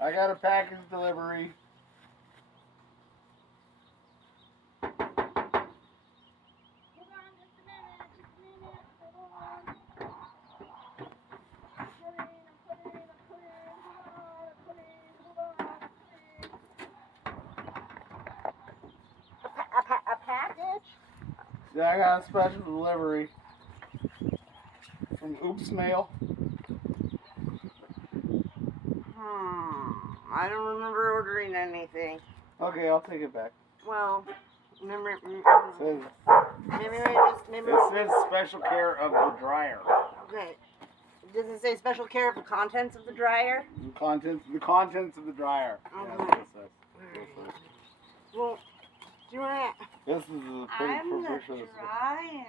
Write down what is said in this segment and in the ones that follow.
I got a package delivery. A package? Yeah, I got a special delivery from Oops Mail. I don't remember ordering anything. Okay, I'll take it back. Well, remember. It says special care of the dryer. Okay. Does it say special care of the contents of the dryer? The contents of the dryer. Okay. Yeah, that's what it says. Well, do you want to... This is a pretty provincial. dryer.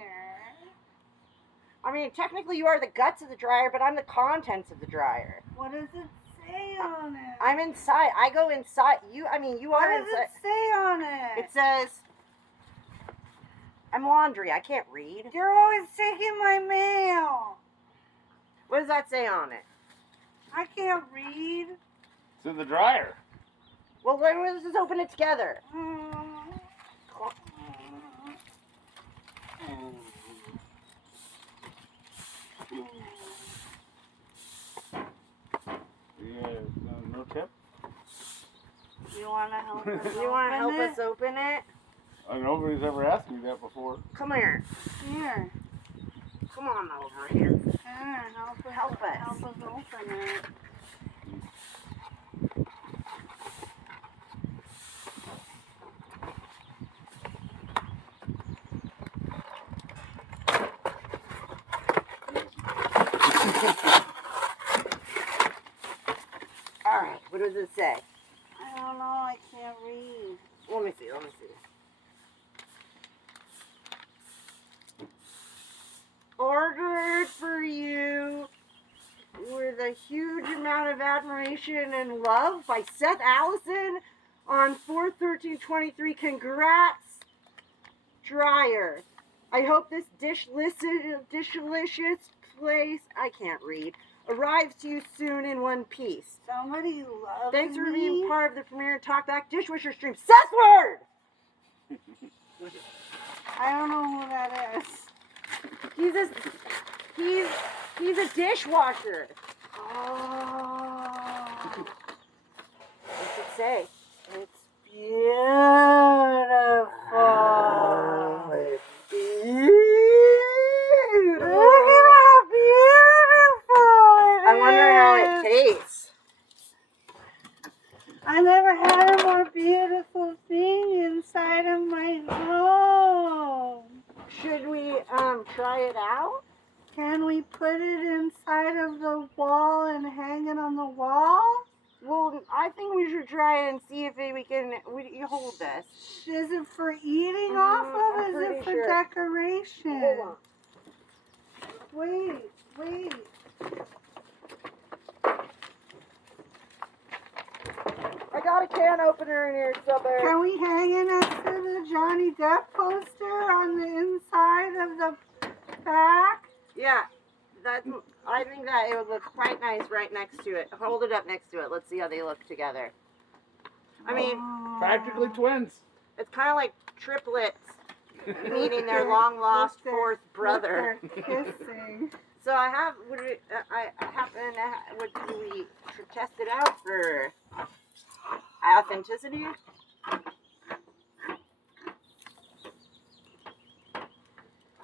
I mean, technically you are the guts of the dryer, but I'm the contents of the dryer. What does it say on it? I'm inside. I go inside. You are inside. What does it say on it? It says... I'm laundry. I can't read. You're always taking my mail. What does that say on it? I can't read. It's in the dryer. Well, let's just open it together. Yeah, no tip? You want to help us You want to help us open it? Nobody's ever asked me that before. Come here. Here. Come on over here. Here, help us. Help us. Help us open it. All right. What does it say? I don't know. I can't read. Let me see. Ordered for you with a huge amount of admiration and love by Seth Allison on 4/13/23. Congrats, dryer. I hope this dishlicious place, I can't read, arrives to you soon in one piece. Somebody loves Thanks for me. being part of the premiere Talkback Dishwasher stream. Sethward! I don't know who that is. He's a dishwasher. Oh. What's it say? It's beautiful. It's Look at how beautiful it I wonder how it is. tastes. I never had a more beautiful thing inside of my home. Should we try it out? Can we put it inside of the wall and hang it on the wall? Well, I think we should try it and see if we can. You hold this. Is it for eating off I'm of? Is pretty it for sure. decoration? Hold on. Wait. I got a can opener in here somewhere. Can we hang it next to the Johnny Depp poster on the inside of the back? Yeah, I think that it would look quite nice right next to it. Hold it up next to it. Let's see how they look together. I mean, Practically twins. it's kind of like triplets meeting their long lost fourth brother. Look, they're kissing. So I have. Would we test it out for authenticity?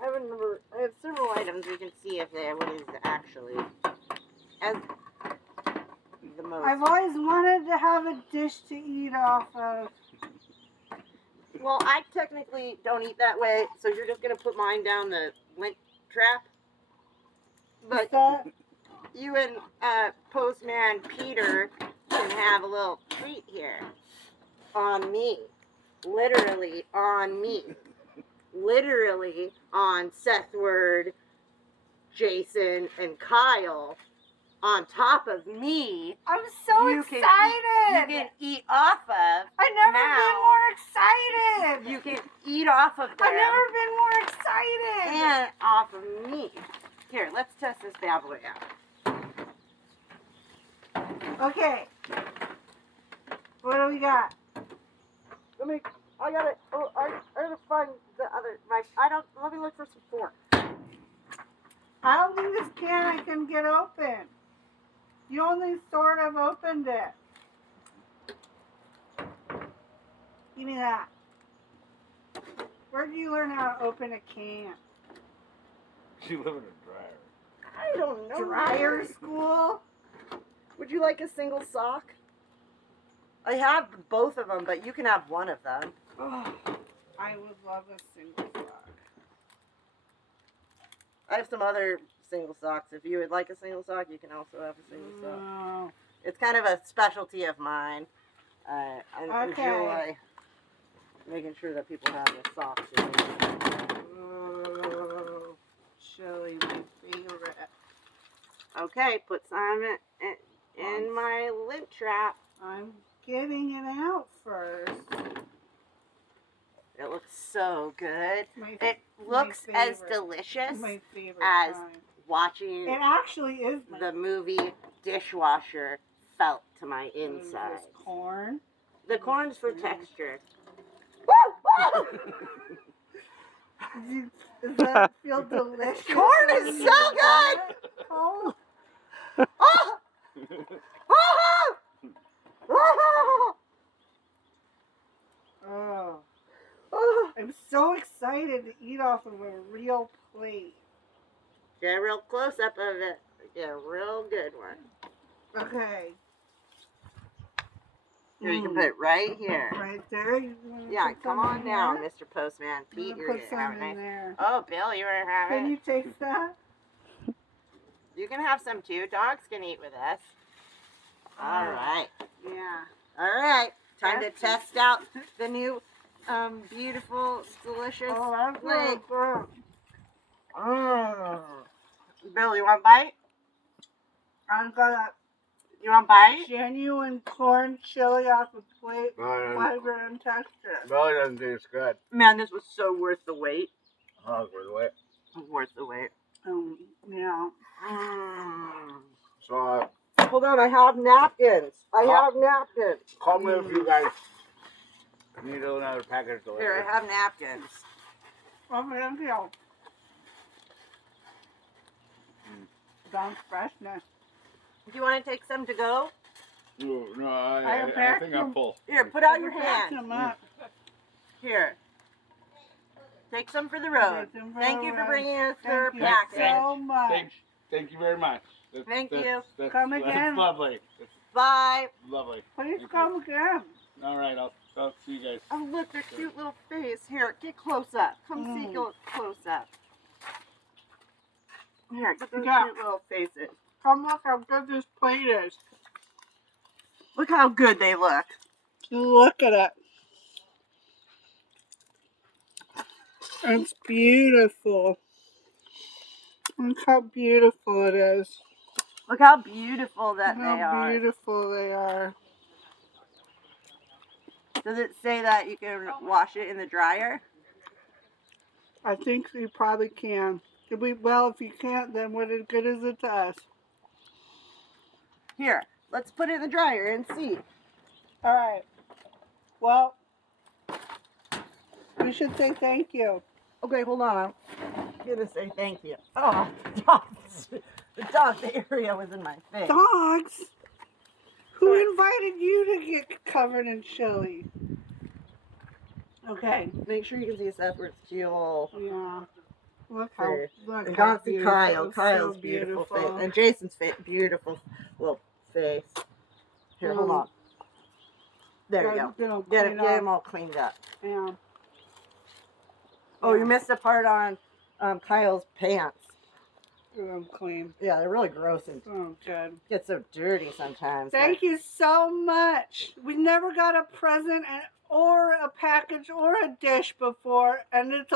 I have several items we can see if what is actually as the most. I've always wanted to have a dish to eat off of. Well, I technically don't eat that way, so you're just gonna put mine down the lint trap. But you and Postman Peter can have a little treat here. On me. Literally on me. Literally on Sethward, Jason, and Kyle. On top of me. I'm so you excited! you can eat off of. I've never now. been more excited! You can eat off of them. I've never been more excited! And off of me. Here, let's test this bad boy out. Okay. What do we got? I gotta find the other, let me look for some fork. I don't think this can I can get open. You only sort of opened it. Give me that. Where did you learn how to open a can? She live in a dryer. I don't know. Dryer school? Would you like a single sock? I have both of them, but you can have one of them. Oh, I would love a single sock. I have some other single socks. If you would like a single sock, you can also have a single sock. No. It's kind of a specialty of mine. I enjoy making sure that people have the socks. Oh, chili, my favorite. Okay, put some in my lint trap. I'm getting it out first. It looks so good. It my looks as favorite. delicious My favorite as kind. watching It actually is the movie Dishwasher felt to my inside. This corn. The corn's for texture. Does that feel delicious? Corn is so good! Oh, Oh! Oh! Oh! oh. Oh! I'm so excited to eat off of a real plate. Get a real close up of it. Get a real good one. Okay. Here, you can put it right here. Right there. You wanna Yeah, put come some on in down, there? Mr. Postman. Pete, I'm you're gonna put gonna have some a in nice. there. Oh, Bill, you wanna have Can it? you taste that? You can have some too. Dogs can eat with us. All right. Yeah. All right. Time to That's- test out the new, beautiful, delicious Oh, that's really Lint. good. Bill, you want a bite? I've got a You want a bite? genuine corn chili off the plate, No, flavor and texture. Belly doesn't taste good. Man, this was so worth the wait. Oh, for the way. Worth the wait. Yeah. So, Hold on, I have napkins. I have napkins. call me if you guys need another package delivered. Here, I have napkins. Oh, thank you. Sounds freshness. Do you want to take some to go? No, I I think I'm full. Here, put out your Pack hand. them up. Here. Take some for the road. Take them for Thank the you for road. bringing us Thank your you package. so much. Thank you very much. Thank you. Come again. That's lovely. That's Bye. lovely. Please Thank come again. All right, I'll see you guys. Oh, look, their cute little face. Here, get close up. Come see, go close up. Here, get those Yeah. cute little faces. Come look how good this plate is. Look how good they look. Look at it. It's beautiful. Look how beautiful it is. Look how beautiful that How they are. beautiful they are. Does it say that you can wash it in the dryer? I think you probably can. Well, if you can't, then what good is it to us? Here, let's put it in the dryer and see. All right. Well, we should say thank you. Okay, hold on. I'm gonna say thank you. Oh, the dog area was in my face. Dogs? Who invited you to get covered in chili? Okay. Make sure you can see Sethward's cute. Yeah. Look how, Face. look And how can't see beautiful. Kyle. It's Kyle's so beautiful face. And Jason's beautiful little face. Here, hold on. There you go. Get him all cleaned up. Yeah. Oh, you missed a part on Kyle's pants. I'm clean. Yeah, they're really gross and Oh, good. get so dirty sometimes. Thank you so much. We never got a present or a package or a dish before, and it's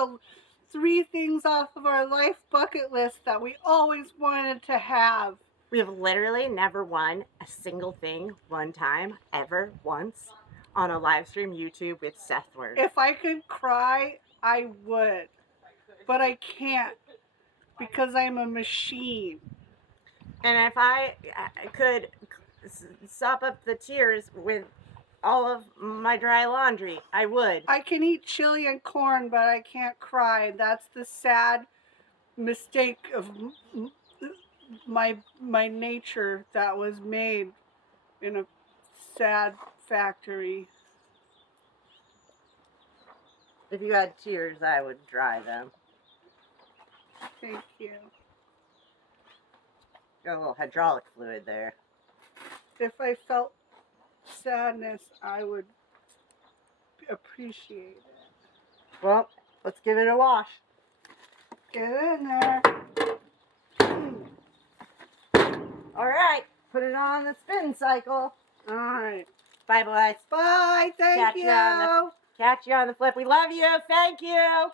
3 things off of our life bucket list that we always wanted to have. We have literally never won a single thing one time, ever, once, on a live stream YouTube with Sethward. If I could cry, I would. But I can't because I'm a machine. And if I could sop up the tears with all of my dry laundry. I would. I can eat chili and corn, but I can't cry. That's the sad mistake of my nature that was made in a sad factory. If you had tears, I would dry them. Thank you. Got a little hydraulic fluid there. If I felt sadness, I would appreciate it. Well, let's give it a wash. Get in there. All right, put it on the spin cycle. All right. Bye, boys. Bye. Thank you. Catch you on the flip. We love you. Thank you.